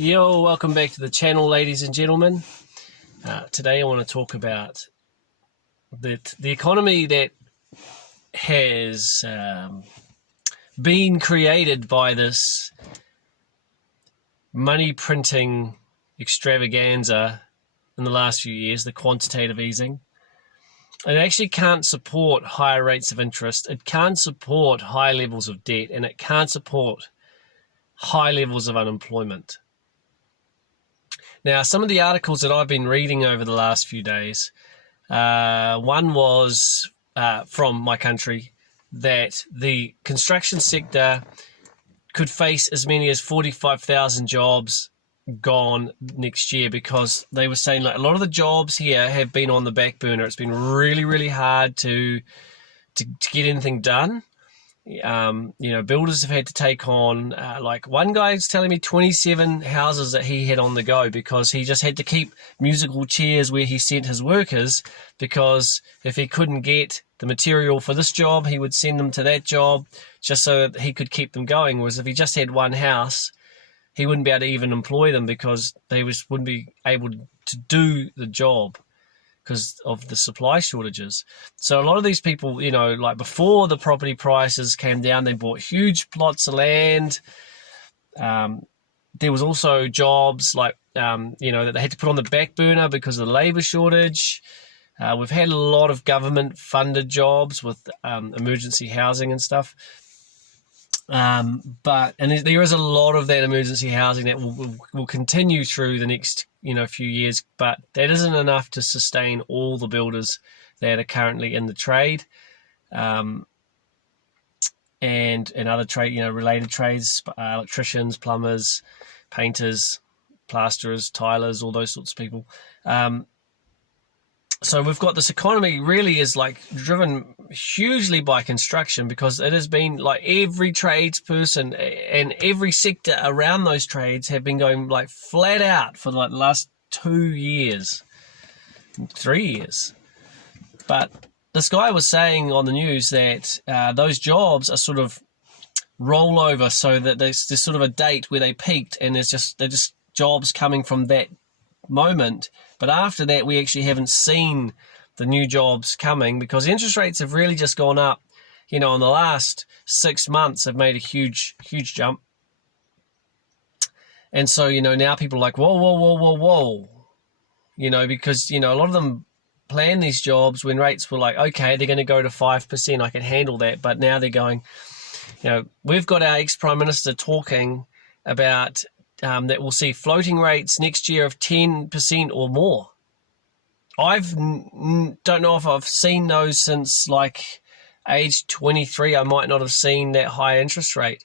Yo, welcome back to the channel, ladies and gentlemen. Today I want to talk about the economy that has been created by this money printing extravaganza in the last few years, the quantitative easing. It actually can't support higher rates of interest, it can't support high levels of debt, and it can't support high levels of unemployment. Now, some of the articles that I've been reading over the last few days, one was from my country, that the construction sector could face as many as 45,000 jobs gone next year, because they were saying like a lot of the jobs here have been on the back burner. It's been really, really hard to get anything done. Builders have had to take on, like one guy's telling me 27 houses that he had on the go because he just had to keep musical chairs where he sent his workers, because if he couldn't get the material for this job, he would send them to that job just so that he could keep them going. Whereas if he just had one house, he wouldn't be able to even employ them because they wouldn't be able to do the job because of the supply shortages. So a lot of these people, like before the property prices came down, they bought huge plots of land. There was also jobs like, that they had to put on the back burner because of the labour shortage. We've had a lot of government-funded jobs with emergency housing and stuff. But there is a lot of that emergency housing that will continue through the next few years, but that isn't enough to sustain all the builders that are currently in the trade, and other trade related trades, electricians, plumbers, painters, plasterers, tilers, all those sorts of people. So we've got this economy really is like driven hugely by construction, because it has been like every tradesperson and every sector around those trades have been going like flat out for like the last 2 years, 3 years. But this guy was saying on the news that those jobs are sort of rollover, so that there's sort of a date where they peaked and they're just jobs coming from that moment, but after that we actually haven't seen the new jobs coming, because interest rates have really just gone up. In the last 6 months have made a huge jump, and so now people are like whoa, because a lot of them plan these jobs when rates were like, okay, they're going to go to 5%, I can handle that. But now they're going, we've got our ex-prime minister talking about that we'll see floating rates next year of 10% or more. I don't know if I've seen those since like age 23. I might not have seen that high interest rate.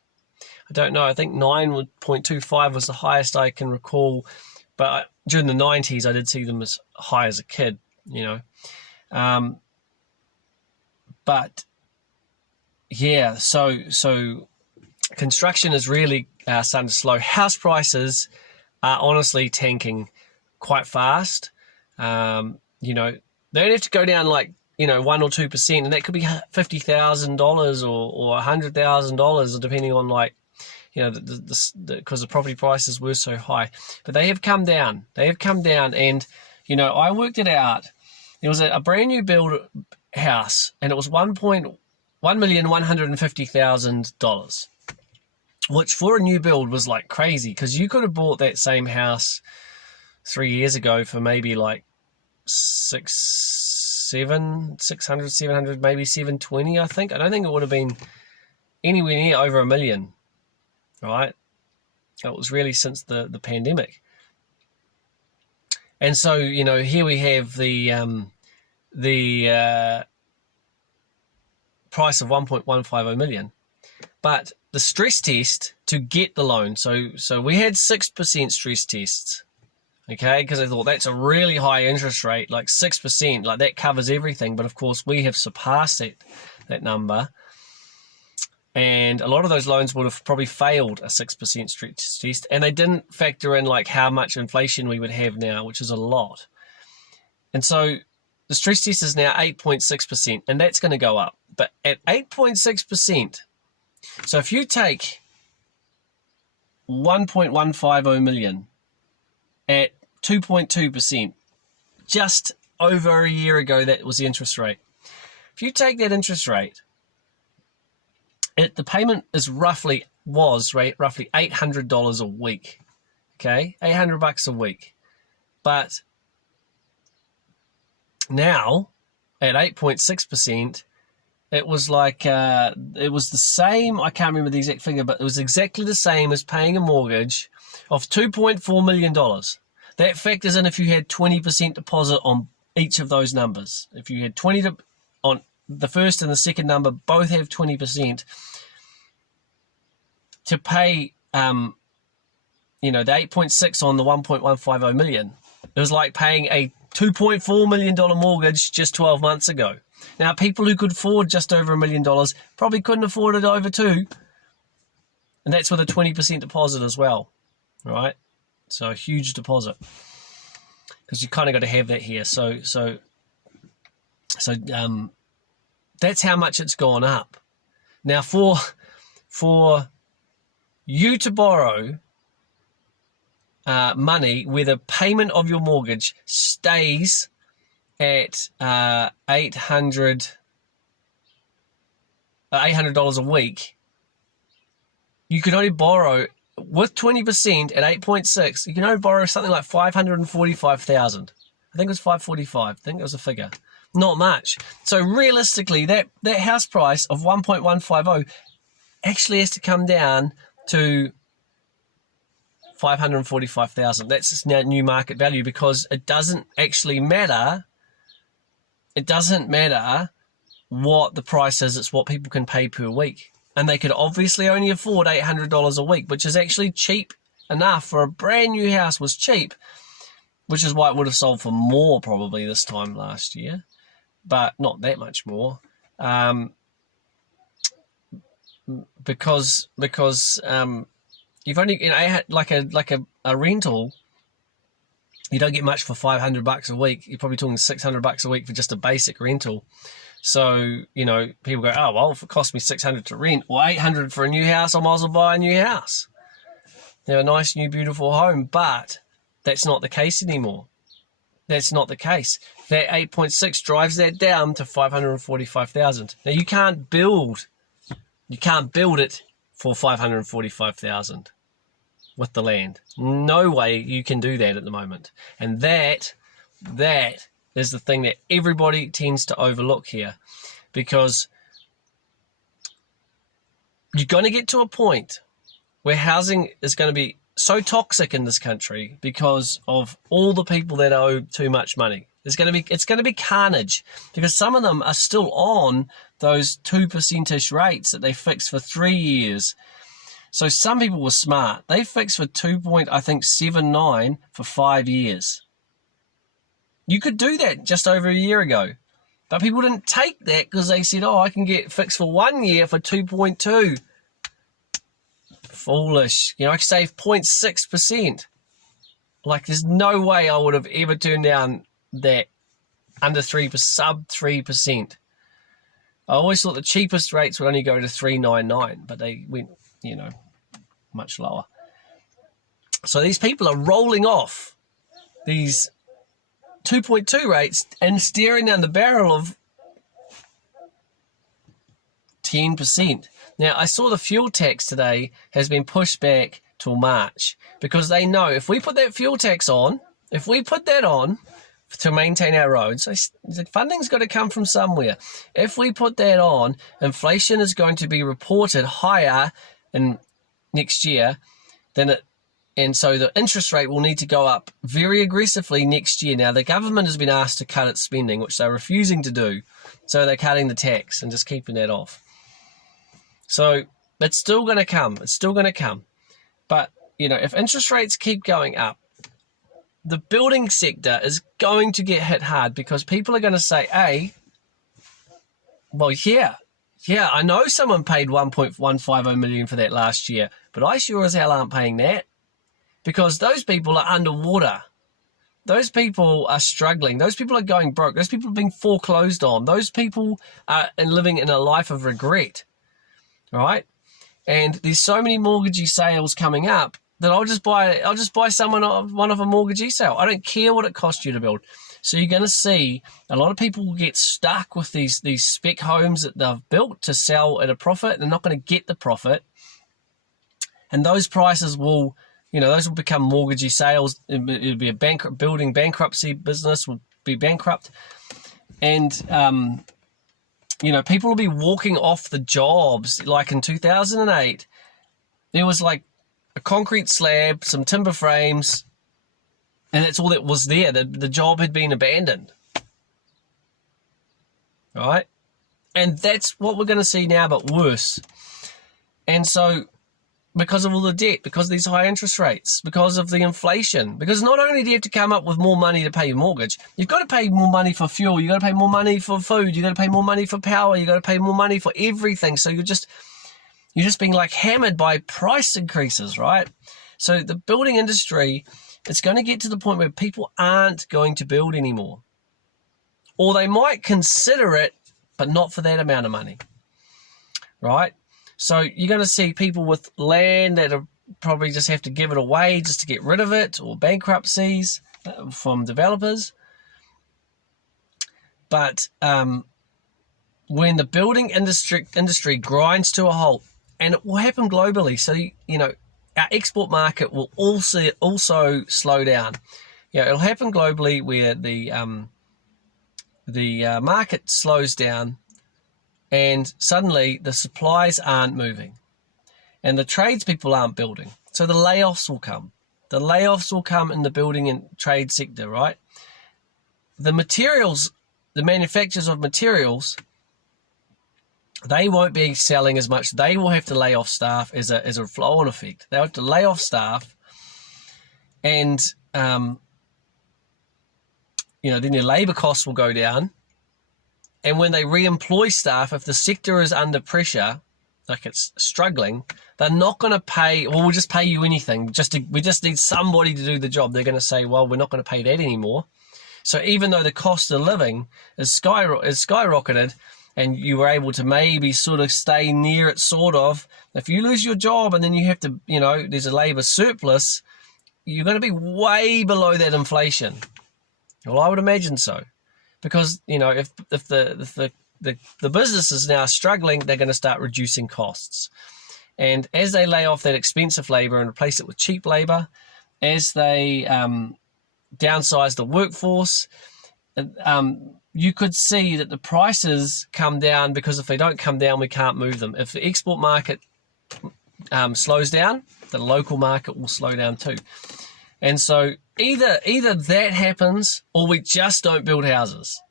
I don't know. I think 9.25 was the highest I can recall. But during the 90s, I did see them as high as a kid, But yeah, so construction is really starting to slow. House prices are honestly tanking quite fast. They don't have to go down like 1 or 2%, and that could be $50,000 or $100,000, depending on because the property prices were so high. But they have come down. And I worked it out. There was a brand new build house, and it was $1,150,000. Which for a new build was like crazy, because you could have bought that same house 3 years ago for maybe like 600, 700, maybe 720, I think. I don't think it would have been anywhere near over $1 million, right? It was really since the pandemic. And so, here we have the price of 1.150 million. But the stress test to get the loan, so we had 6% stress tests, okay, because I thought that's a really high interest rate, like 6%, like that covers everything. But of course we have surpassed that number, and a lot of those loans would have probably failed a 6% stress test, and they didn't factor in like how much inflation we would have now, which is a lot. And so the stress test is now 8.6%, and that's going to go up. But at 8.6%, so if you take 1.150 million at 2.2%. Just over a year ago, that was the interest rate. If you take that interest rate, the payment is roughly $800 a week. Okay, $800 a week. But now at 8.6%, it was like it was the same. I can't remember the exact figure, but it was exactly the same as paying a mortgage of $2.4 million. That factors in if you had 20% deposit on each of those numbers. If you had 20 on the first and the second number, both have 20%. To pay, the 8.6 on the 1.150 million, it was like paying a $2.4 million mortgage just 12 months ago. Now, people who could afford just over $1 million probably couldn't afford it over two. And that's with a 20% deposit as well, right? So a huge deposit. Because you kind of got to have that here. So that's how much it's gone up. Now, for you to borrow money where the payment of your mortgage stays at $800 a week, you can only borrow with 20% at 8.6. You can only borrow something like $545,000. I think it was 545. I think it was a figure. Not much. So realistically, that house price of 1.150 actually has to come down to 545,000. That's its new market value, because it doesn't actually matter. It doesn't matter what the price is. It's what people can pay per week. And they could obviously only afford $800 a week, which is actually cheap enough for a brand new house. Was cheap, which is why it would have sold for more probably this time last year, but not that much more. Because you've only, like a rental, you don't get much for $500 a week. You're probably talking $600 a week for just a basic rental. So, people go, oh, well, if it costs me $600 to rent or $800 for a new house, I might as well buy a new house. They're a nice, new, beautiful home, but that's not the case anymore. That's not the case. That 8.6 drives that down to 545,000. Now, you can't build it for 545,000 with the land. No way you can do that at the moment. And that is the thing that everybody tends to overlook here, because you're going to get to a point where housing is going to be so toxic in this country because of all the people that owe too much money. It's going to be carnage, because some of them are still on those 2%-ish rates that they fixed for 3 years. So some people were smart. They fixed for 2.79 for 5 years. You could do that just over a year ago. But people didn't take that because they said, oh, I can get fixed for 1 year for 2.2. Foolish. I could save 0.6%. Like, there's no way I would have ever turned down that under 3%, sub 3%. I always thought the cheapest rates would only go to 3.99, but they went, much lower. So these people are rolling off these 2.2 rates and staring down the barrel of 10%. Now, I saw the fuel tax today has been pushed back till March, because they know if we put that fuel tax on, to maintain our roads, the funding's got to come from somewhere. If we put that on, inflation is going to be reported higher in next year than it. And so the interest rate will need to go up very aggressively next year. Now, the government has been asked to cut its spending, which they're refusing to do. So they're cutting the tax and just keeping that off. So it's still going to come. It's still going to come. But, if interest rates keep going up, the building sector is going to get hit hard, because people are going to say, yeah, I know someone paid $1.150 million for that last year, but I sure as hell aren't paying that. Because those people are underwater. Those people are struggling. Those people are going broke. Those people are being foreclosed on. Those people are living in a life of regret, right? And there's so many mortgagee sales coming up then I'll just buy one of a mortgagee sale. I don't care what it costs you to build. So you're going to see a lot of people will get stuck with these spec homes that they've built to sell at a profit. They're not going to get the profit. And those prices will, those will become mortgagee sales. It'll be a building bankruptcy business will be bankrupt. And, people will be walking off the jobs. Like in 2008, there was like a concrete slab, some timber frames, and that's all that was there. The job had been abandoned. Right? And that's what we're going to see now, but worse. And so, because of all the debt, because of these high interest rates, because of the inflation, because not only do you have to come up with more money to pay your mortgage, you've got to pay more money for fuel, you've got to pay more money for food, you've got to pay more money for power, you've got to pay more money for everything. So you're just being like hammered by price increases, right? So the building industry, it's going to get to the point where people aren't going to build anymore. Or they might consider it, but not for that amount of money, right? So you're going to see people with land that are probably just have to give it away just to get rid of it, or bankruptcies from developers. But when the building industry grinds to a halt, and it will happen globally, so our export market will also slow down. It'll happen globally where the market slows down, and suddenly the supplies aren't moving, and the tradespeople aren't building. So the layoffs will come. The layoffs will come in the building and trade sector, right? The manufacturers of materials, they won't be selling as much. They will have to lay off staff as a flow-on effect. They'll have to lay off staff, and then their labour costs will go down. And when they re-employ staff, if the sector is under pressure, like it's struggling, they're not going to pay, well, we'll just pay you anything. We just need somebody to do the job. They're going to say, well, we're not going to pay that anymore. So even though the cost of living is skyrocketed, and you were able to maybe sort of stay near it, sort of, if you lose your job and then you have to, there's a labour surplus, you're going to be way below that inflation. Well, I would imagine so. Because, if the business is now struggling, they're going to start reducing costs. And as they lay off that expensive labour and replace it with cheap labour, as they downsize the workforce, you could see that the prices come down, because if they don't come down, we can't move them. If the export market slows down, the local market will slow down too. And so either that happens, or we just don't build houses.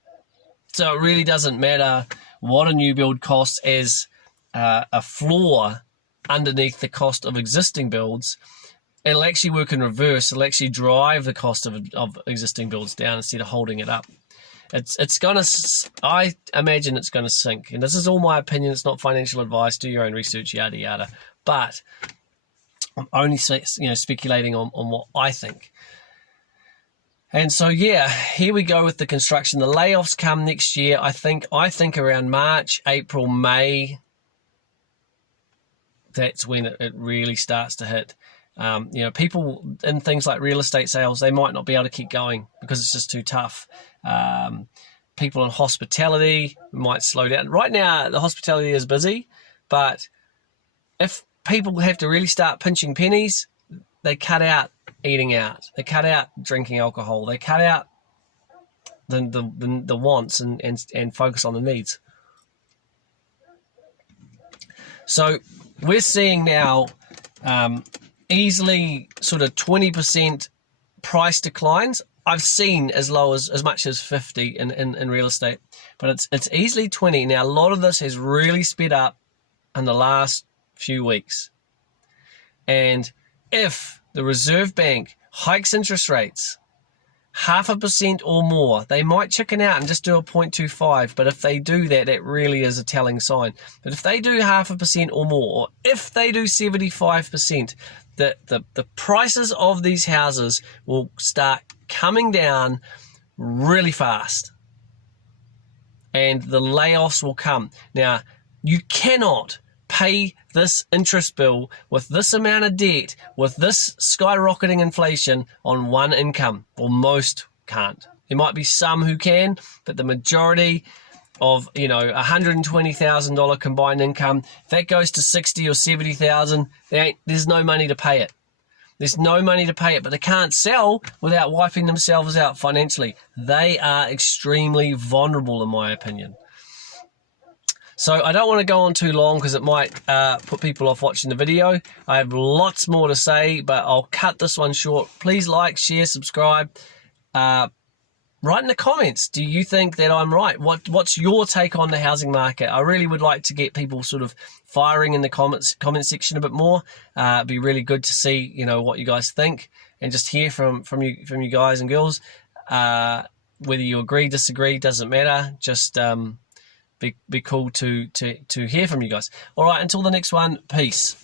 So it really doesn't matter what a new build costs as a floor underneath the cost of existing builds. It'll actually work in reverse. It'll actually drive the cost of existing builds down instead of holding it up. It's going to, I imagine it's going to sink. And this is all my opinion. It's not financial advice. Do your own research, yada, yada. But I'm only speculating on what I think. And so, here we go with the construction. The layoffs come next year. I think around March, April, May, that's when it really starts to hit. People in things like real estate sales, they might not be able to keep going because it's just too tough. People in hospitality might slow down. Right now, the hospitality is busy, but if people have to really start pinching pennies, they cut out eating out. They cut out drinking alcohol. They cut out the wants and focus on the needs. So we're seeing now easily sort of 20% price declines. I've seen as low as much as 50 in real estate, but it's easily 20. Now, a lot of this has really sped up in the last few weeks. And if the Reserve Bank hikes interest rates 0.5% or more, they might chicken out and just do a 0.25. But if they do that, that really is a telling sign. But if they do 0.5% or more, or if they do 75%, the prices of these houses will start coming down really fast. And the layoffs will come. Now, you cannot pay this interest bill with this amount of debt, with this skyrocketing inflation on one income, or most can't. There might be some who can, but the majority of, you know, $120,000 combined income, if that goes to 60 or 70,000, there's no money to pay it. There's no money to pay it, but they can't sell without wiping themselves out financially. They are extremely vulnerable, in my opinion. So I don't want to go on too long because it might put people off watching the video. I have lots more to say, but I'll cut this one short. Please like, share, subscribe. Write in the comments, do you think that I'm right? What's your take on the housing market? I really would like to get people sort of firing in the comment section a bit more. It'd be really good to see, you know, what you guys think, and just hear from you guys and girls. Whether you agree, disagree, doesn't matter. Just be cool to hear from you guys. All right, until the next one, peace.